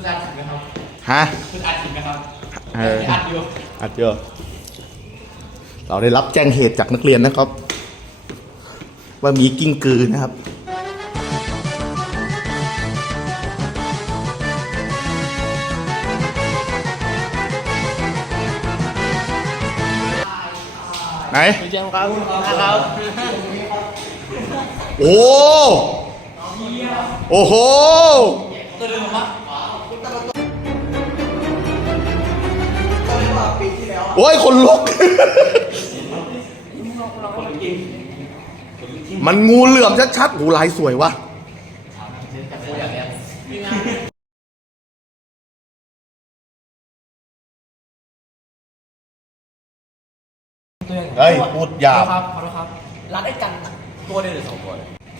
คุณอัดถึงนะครับฮะคุณอัดถึงนะครับเอออัดอยู่อัดเยอะเราได้รับแจ้งเหตุจากนักเรียนนะครับ ว่ามีกิ้งกือนะครับไหนเจมครับนะครับ โอ้ โอ้โหตัวเดิมป โอ้ยคนลุก มันงูเหลื่อมชัดๆโอ้ลายสวยวะเฮ้ยพูดหยาบครับขอโทษครับ รัดไอ้กันตัวเดียวหรือสองตัว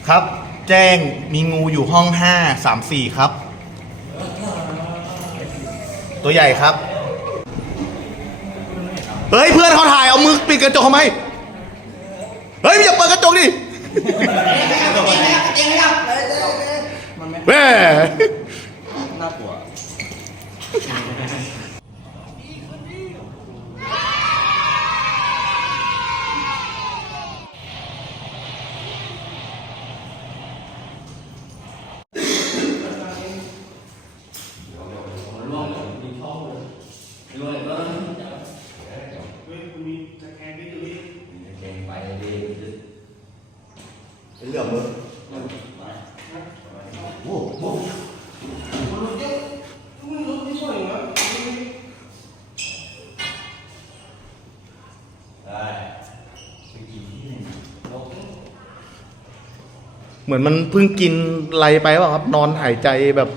ครับ แจ้งมีงูอยู่ห้องห้าสามสี่ครับ ตัวใหญ่ครับ เฮ้ยเพื่อนเขาถ่ายเอามือปิดกระจกทำไมเฮ้ยอย่าเปิดกระจกดิแม่น่ากลัว เหมือนมันเพิ่งกินอะไรไปว่าครับ นอนหายใจแบบ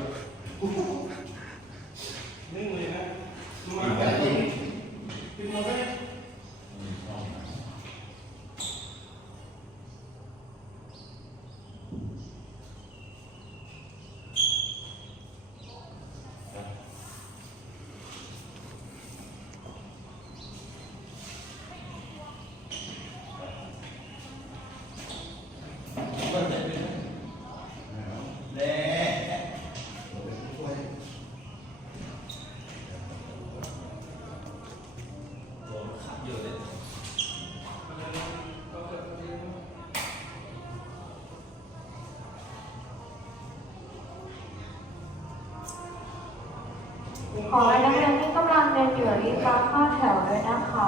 ขอให้นักเรียนที่กำลังเรียนอยู่รีบรับเข้าแถวด้วยนะคะ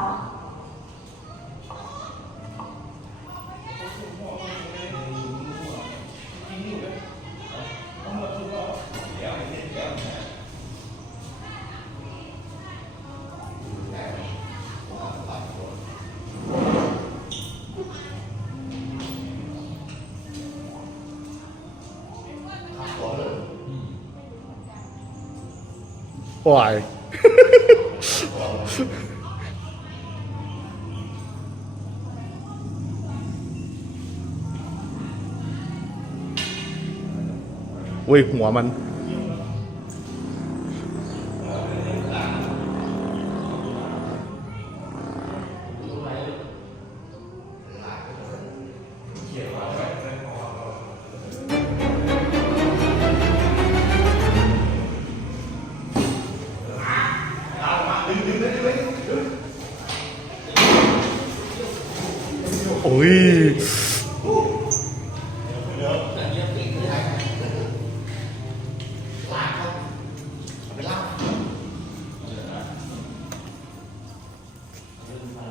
ปล่อย อุ้ยหัวมันโอ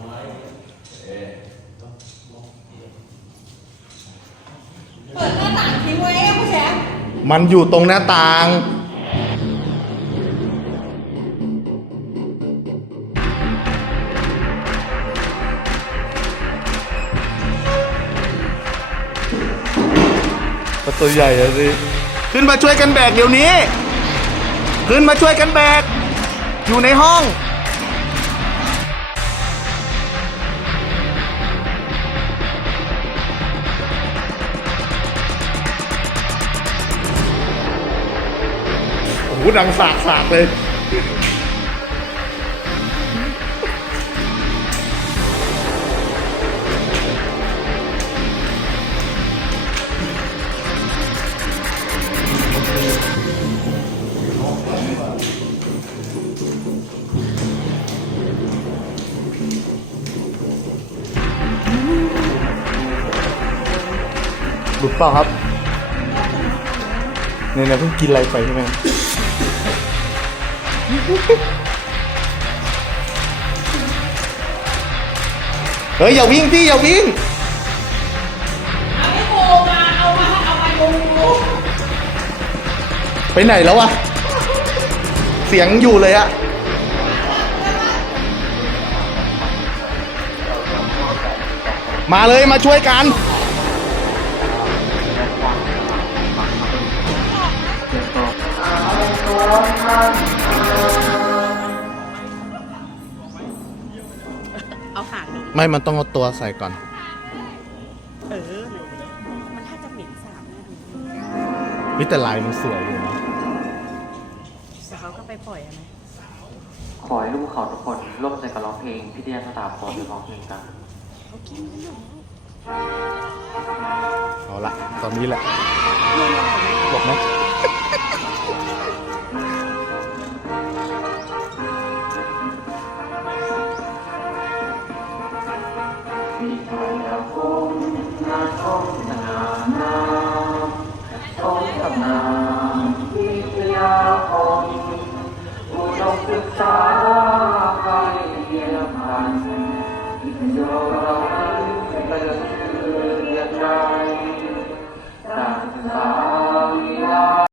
้ยเปิดหน้าต่างทิ้งไว้อะผู้แชมป์มันอยู่ตรงหน้าต่าง ประตูใหญ่อะสิขึ้นมาช่วยกันแบกเดี๋ยวนี้ ขึ้นมาช่วยกันแบก อยู่ในห้อง โอ้โหดังสากสากเลย สุดเปล่าครับเนี่ยเนี่ยเพิ่งกินอะไรไปใช่ไหมเฮ้ยอย่าวิ่งพี่อย่าวิ่งเอาไอ้โบมาเอามาเอาไปลงไปไหนแล้ววะเสียงอยู่เลยอะมาเลยมาช่วยกัน ไม่มันต้องเอาตัวใส่ก่อน เออ มันถ้าจะเหม็นสาบน่าดูวิแต่ลายมันสวยอยู่นะแต่เขาก็ไปปล่อยอะนะขอให้ลูกเขาทุกคนร่วมใจกันร้องเพลงพิทยาสถาพรหรือร้องเพลงกันเอาละตอนนี้แหละบอกนะมี ศึกษาไปเรียนพันโยเรานั้นเป็นชื่อเรียนใจการศึกษา